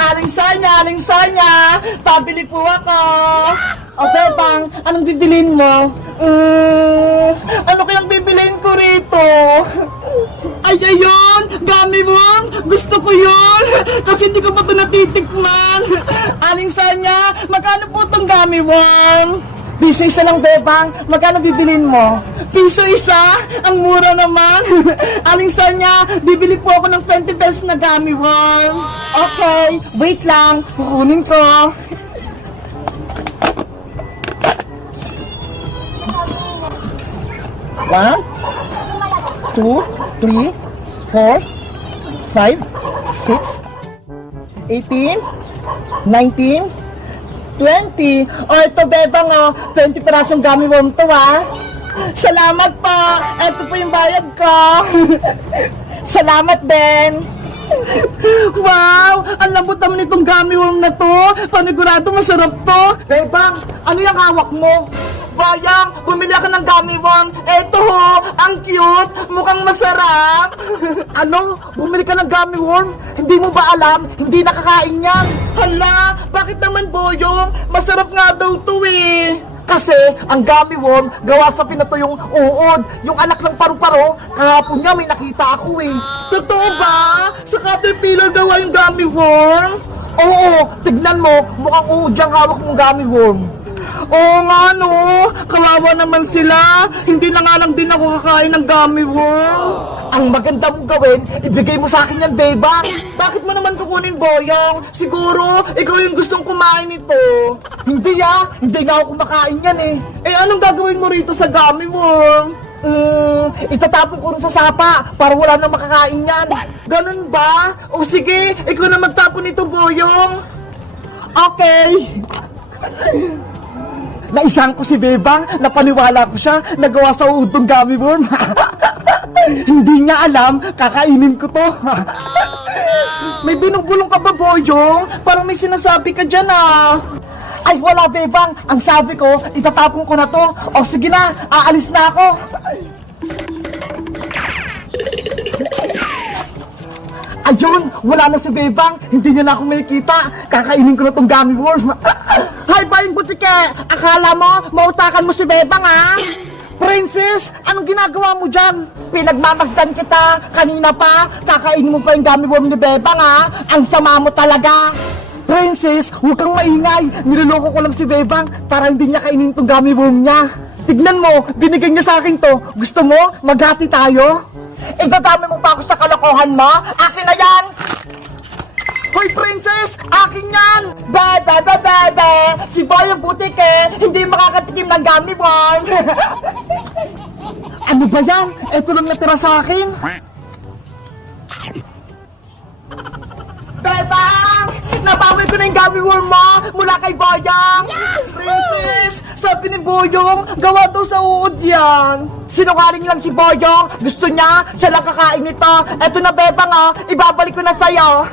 Aling Sonya, pabili po ako. O, Bebang, anong bibilin mo? Ano kayang bibilin ko rito? Ay, ayun! Gummy worm! Gusto ko yun! Kasi hindi ko pa ito natitikman. Aling Sonya, magkano po itong gummy worm? Piso isa lang, Bebang. Magkano bibilin mo? Piso isa? Ang mura naman. Aling Sonya, bibili po ako ng 20 pesos na gummy worm. Okay, wait lang. Kukunin ko. One, two, three, four, 5, 6, 18, 19, 20. O, ito, Bebang, 20 pirasong gummy worm to, Salamat po. Ito po yung bayad ko. Salamat din. Wow! Ang lambot naman itong gummy worm na to. Panigurado masarap to. Bebang, ano yung hawak mo? Bayang, bumili ako ng gummy worm. Eto ho, ang cute. Mukhang masarap. Ano? Bumili ka ng gummy worm? Hindi mo ba alam? Hindi nakakain yan. Hala, bakit naman, Boyong? Masarap nga daw to eh. Kasi ang gummy worm gawa sa pinatuyong uod. Yung anak ng paru-paro, kahapon nga may nakita ako eh. Totoo ba? Sa Caterpillar daw yung gummy worm? Oo, tignan mo, mukhang uod yung hawak mong gummy worm. Oo nga no, kawawa naman sila. Hindi na nga lang din ako kakain ng gummy worm. Ang maganda mong gawin, ibigay mo sa akin yan, Bebang. Bakit mo naman kukunin, Boyong? Siguro, ikaw yung gustong kumain nito. Hindi hindi nga ako kumakain yan eh. Eh anong gagawin mo rito sa gummy worm? Itatapon ko rin sa sapa para wala nang makakain yan. Ganun ba? O sige, ikaw na magtapon nito, Boyong. Okay. Naisahan ko si Bebang, napaniwala ko siya, nagawa sa udong gummy worm. Hindi niya alam, kakainin ko to. May binubulong ka ba, Boyong? Parang may sinasabi ka dyan Ay, wala, Bebang. Ang sabi ko, itatapon ko na to. O sige na, aalis na ako. Ayun, wala na si Bebang. Hindi niya na ako makikita. Kakainin ko na tong gummy worm. Hi, Bayang Butike! Akala mo, mautakan mo si Bebang, Princess, anong ginagawa mo dyan? Pinagmamasdan kita, kanina pa, kakainin mo pa yung gummy worm ni Bebang, Ang sama mo talaga. Princess, huwag kang maingay. Niloloko ko lang si Bebang para hindi niya kainin tong gummy worm niya. Tignan mo, binigay niya sa akin to. Gusto mo, maghati tayo? Idadami mo pa ako sa kalokohan mo? Akin na yan! Hoy, Princess! Akin yan! Bebe! Si Bayang Butike, hindi makakatikim ng gummy worm! Ano ba yan? Ito lang natira sa akin. Bebang! Nabawi ko na yung gummy worm mo mula kay Bayang! Princess! Sabi ni Boyong, gawa daw sa uod yan. Sinungaling lang si Boyong. Gusto niya, siya lang kakain nito. Eto na, Bebang, ibabalik ko na sa'yo.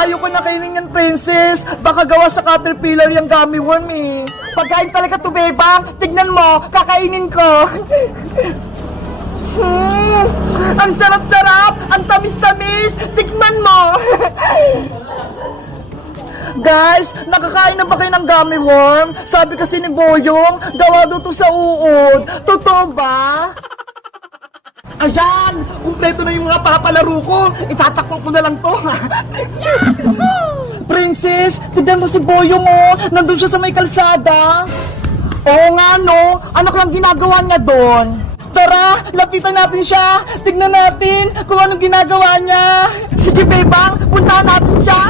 Ayoko na kainin yan, Princess. Baka gawa sa Caterpillar yung gummy worm eh. Pagkain talaga to, Bebang. Tignan mo, kakainin ko. Ang sarap-sarap! Ang tamis-tamis! Tignan mo! Guys, nakakain na ba kayo ng gummy worm? Sabi kasi ni Boyong, gawa daw to sa uod. Totoo ba? Ayan! Kumpleto na yung mga papalaro ko. Itatakpan ko na lang to. Princess, tignan mo si Boyong nandun siya sa may kalsada. Oo nga no, ano lang ginagawa niya doon? Tara, lapitan natin siya. Tignan natin kung anong ginagawa niya. Sige, Bebang, puntahan natin siya.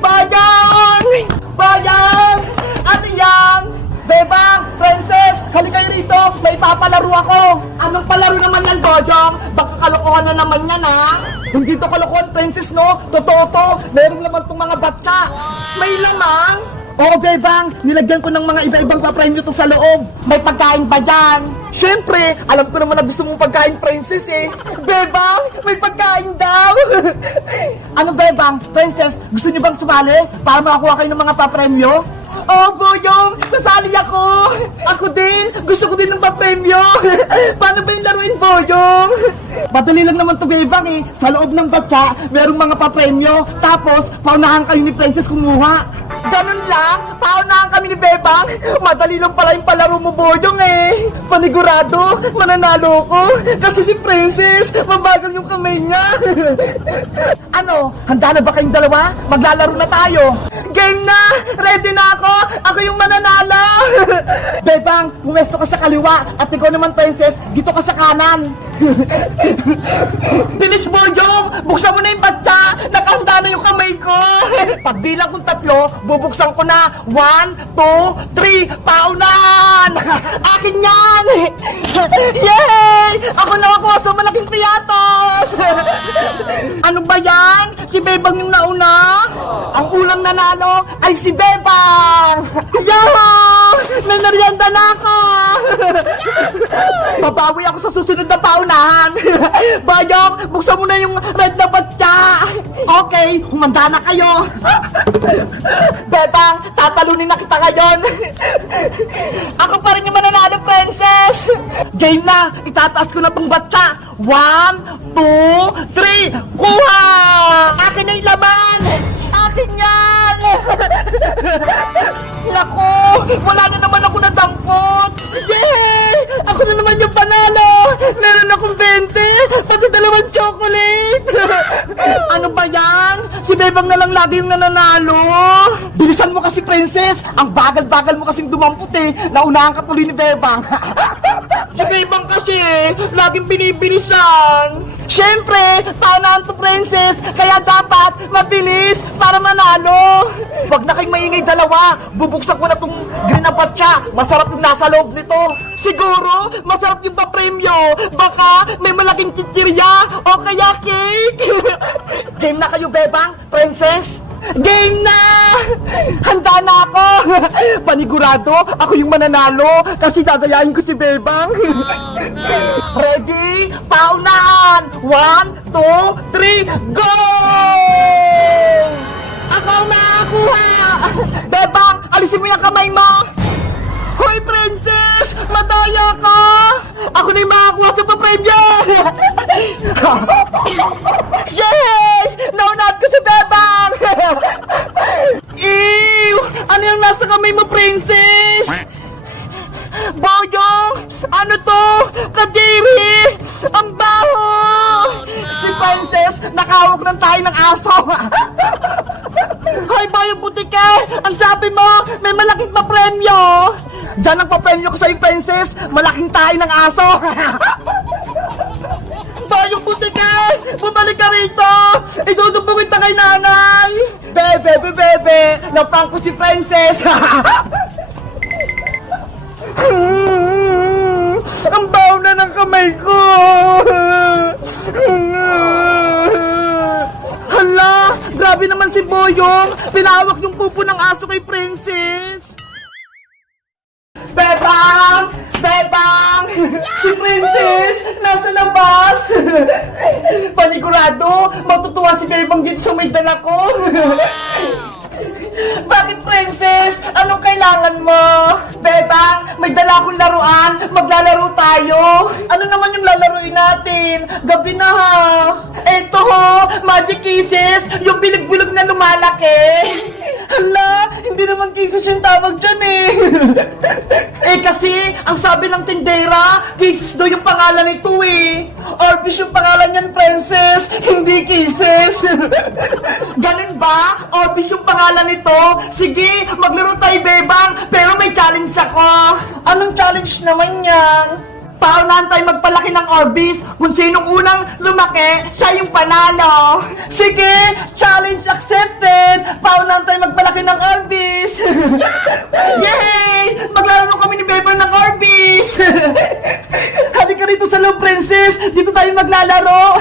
Bayang! Bayang! Ate yan! Bebang! Princess! Halika kayo rito! May papalaro ako! Anong palaro naman yan, Boyong? Baka kalokohan na naman yan, Hindi to kalokohan, Princess, no? Totoo to! Meron naman tong mga batsa! May lamang! Oo, Bebang! Nilagyan ko ng mga iba-ibang papremyo to sa loob! May pagkain ba dyan? Siyempre! Alam ko naman na gusto mong pagkain, Princess, Bebang! May pagkain daw! Ano, Bebang? Princess, gusto niyo bang sumali para makakuha kayo ng mga papremyo? Oh, Boyong! Kasali ako! Ako din! Gusto ko din ng papremyo! Paano ba yung laruin, Boyong? Madali lang naman to, Bebang eh. Sa loob ng batya, merong mga papremyo. Tapos, paunahan kayo ni Princess kumuha. Ganun lang? Paunahan kami ni Bebang? Madali lang pala yung palaro mo, Boyong eh. Panigurado, mananalo ko. Kasi si Princess, mabagal yung kamay niya. Ano, handa na ba kayong dalawa? Maglalaro na tayo. Game na! Ready na ako! Ako yung mananalo! Bebang, pumesto ka sa kaliwa at ikaw naman, Princess, dito ka sa kanan. Bilis, Boyong! Buksan mo na yung batya! Nakahanda na yung kamay ko! Pagbilang kong 3, bubuksan ko na. 1, 2, 3, paunan! Akin yan! Yay! Ako nakakuha sa malaking piyatos! Ano ba yan? Si Bebang yung nauna? Ang unang nanalo ay si Bebang! Yahoo! Nanarianda na ako! Babawi ako sa susunod na paunahan! Bayong, buksan mo na yung red na batya! Okay, humanda na kayo! Bebang, tatalunin na kita ngayon! Ako pa rin yung mananalo, Princess! Game na! Itataas ko na tong batya! 1, 2, 3, kuha! Akin na yung laban! Akin yan! Naku! Wala na naman ako nadampot! Yay! Ako na naman yung panalo! Meron akong 20! Pati 2 chocolate! Ano ba yan? Si Bebang na lang lagi yung nananalo! Bilisan mo kasi, Princess! Ang bagal-bagal mo kasing dumampot eh! Naunahan ka tuloy ni Bebang! Si Bebang kasi laging binibilisan! Siyempre, paunahan to, Princess! Kaya dapat mabilis para manalo! Huwag na kayong maingay dalawa! Bubuksan ko na tong green na batya! Masarap yung nasa loob nito! Siguro, masarap yung papremyo! Baka may malaking kikirya o kaya cake! Game na kayo, Bebang, Princess! Game na! Handa na ako! Panigurado, ako yung mananalo kasi dadayain ko si Bebang. Ready? Paunahan! 1, 2, 3, go! Ako ang nakakuha! Bebang, alisin mo yung kamay mo! Hoy, Princess! Madaya ka! Ako na yung makakuha sa papremyo! Yay! Naunat ko si Bebang! Ew! Ano yung nasa kamay mo, Princess? Boyong! Ano to? Kadiri! Ang baho! Si Princess, nakahawak ng tayo ng aso! Hoy, Boyong Butike! Ang sabi mo, may malaking papremyo! Diyan ang papremyo ko sa'yo, Princess! Malaking tayo ng aso! Boyong Butike! Bumalik ka rito! Idudubong kita kay nanay! Bebe! Napang ko si Princess! Ang baho na ng kamay ko! Hala! Grabe naman si Boyong! Pinahawak yung pupo ng aso kay Princess! Bebang! Bebang! Si Princess! Nasa labas! Panigurado! Matutuwa si Bebang dito sa may dala ko! Bakit, Princess? Anong kailangan mo? Bebang, may dala akong laruan. Maglalaro tayo. Ano naman yung lalaruin natin? Gabi na ha. Eto ho, Magic Kisses. Yung bilig-bilog na lumalaki. Hala, hindi naman kisses yung tawag dyan eh. Eh kasi, ang sabi ng tindera, Kisses daw yung pangalan nito eh. Orbish yung pangalan niyan, Princess. Hindi Kisses. Ganun ba? Orbish yung pangalan nito? Sige, maglaro tayo, Bebang. Pero may challenge ako. Anong challenge naman yan? Paunahan tayo magpalaki ng Orbis. Kung sinong unang lumaki, siya yung panalo. Sige, challenge accepted. Paunahan tayo magpalaki ng Orbis. Yay! Maglaro kami ni Bebang ng Orbis. Halika rito sa loob, Princess. Dito tayo maglalaro.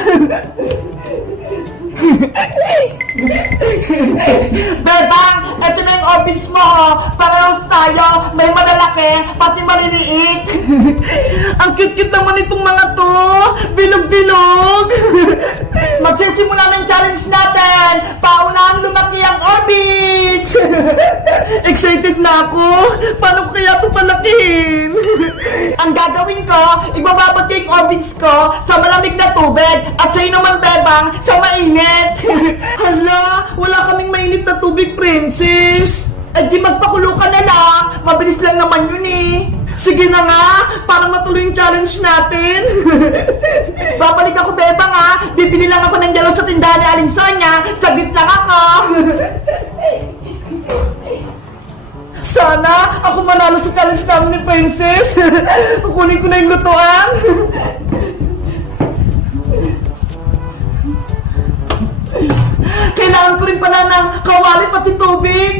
Bebang, eto na yung Orbis mo. Parehas tayo. May malalaki, pati maliliit. Ang cute-cute naman itong mga to. Bilog-bilog. Magsisimula na yung challenge natin. Paunahang lumaki ang Orbis. Excited Babalik na ako. Paano ko kaya ito palakihin? Ang gagawin ko, ibababad ko yung orbits ko sa malamig na tubig at sa'yo naman, Bebang, sa mainit. Hala, wala kaming mainit na tubig, Princess. Eh di magpakulo ka na lang. Mabilis lang naman yun eh. Sige na nga, para matuloy yung challenge natin. Babalik ako, Bebang ha. Bibili lang ako ng yellow sa tindahan ni Aling Sonia. Saglit lang ako. Sana ako manalo sa challenge namin ni Princess. Kukunin ko na yung lutuan. Kailangan ko rin pala ng kawali pati tubig.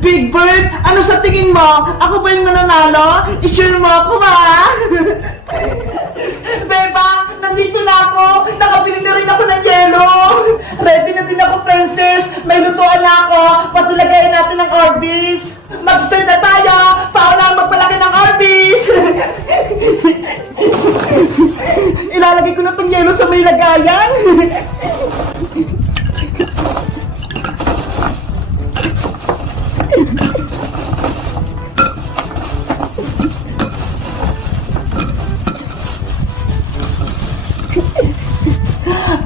Big Bird, ano sa tingin mo? Ako ba yung mananalo? I-share mo ako ba? Bebang, nandito na ako. Nakabili na rin ako ng yelo. Ready na din ako, Princess. May lutuan na ako. Patulagayin natin ng Orbis. Mag-start na tayo. Paano ang magpalaki ng Orbis? Ilalagay ko na itong yelo sa may lagayan.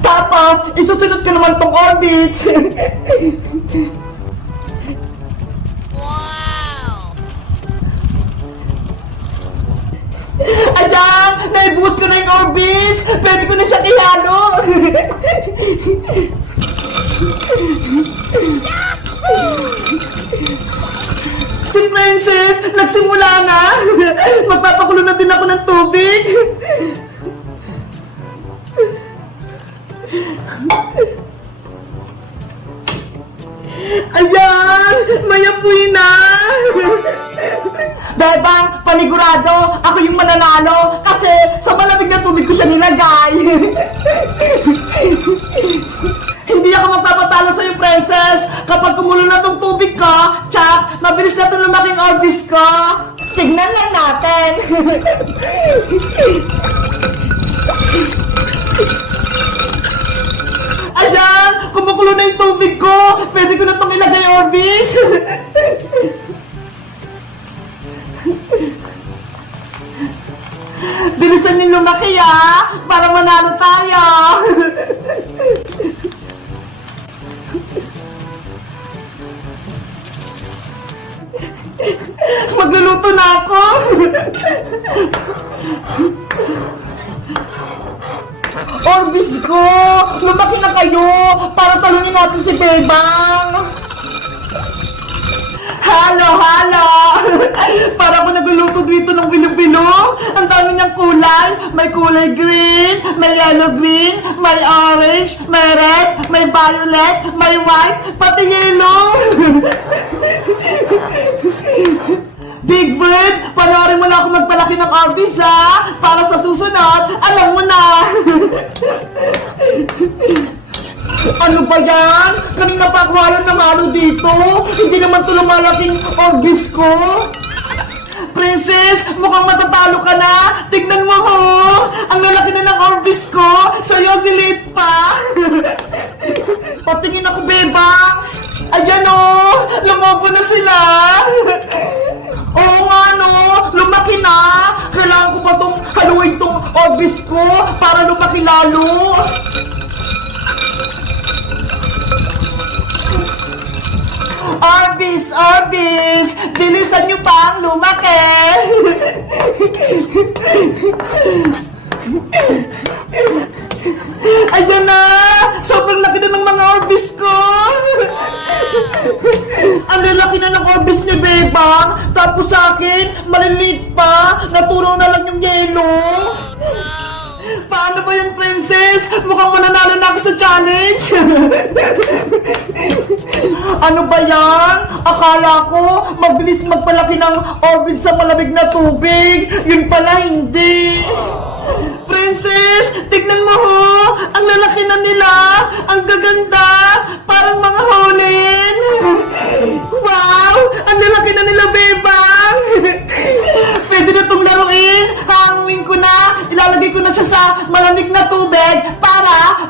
Tapos, isusunod ko naman tong orbit. Wow! Ayan! Naibuhos ko na yung orbit! Pwede ko na siya ihalo! Si Princess, nagsimula na! Magpapakulo na din ako ng tubig! Ayan! May apoy na! Bebang, panigurado, ako yung mananalo kasi sa malamig na tubig ko siya nilagay. Hindi ako magpapatalo sa'yo, Princess. Kapag kumulo na tong tubig ko, tsak, mabilis na itong lumaking orbis ko. Tignan lang natin. Ayan! Kumukulo na yung tubig ko! Pwede ko na itong ilagay orbis! Bilisan niyo lumaki para manalo tayo! Magluluto na ako! Orbis ko! Lumaki na kayo para talunin natin si Bebang! Halo, halo! Para ako nagluluto dito ng bilo-bilo. Ang dami niyang kulay. May kulay green, may yellow green, may orange, may red, may violet, may white, pati yellow. Big Bird, panoorin mo na ako magpalaki ng orbis para sa susunod, alam mo na. Ano ba yan? Kanina pa ako ayaw na malo dito. Hindi naman ito lumalaking orbis ko. Princess, mukhang matatalo ka na. Tignan mo ho. Ang lalaki na ng orbis ko. Sa'yo, delete pa. Patingin ako, Bebang. Ayan o. Lumabo na sila. Oo nga no. Lumaki na. Kailangan ko pa itong haluin itong orbis ko para lumaki lalo. Orbis! Orbis! Bilisan niyo pa ang lumaki! Ayan na! Sobrang laki na ng mga orbis ko! Ang lalaki na ng orbis ni Bebang! Tapos sa akin, maliliit pa! Natulong na lang yung yelo! Paano ba yung Princess? Mukhang mananalo na ako sa challenge! Ano ba yan? Akala ko mabilis magpalaki ng orbit sa malamig na tubig. Yun pala hindi. Princess, tignan mo ho. Ang lalaki na nila. Ang gaganda. Parang mga hulin. Wow! Ang lalaki na nila, Bebang. Pwede na itong laruin. Hangin ko na. ilalagay ko na siya sa malamig na tubig para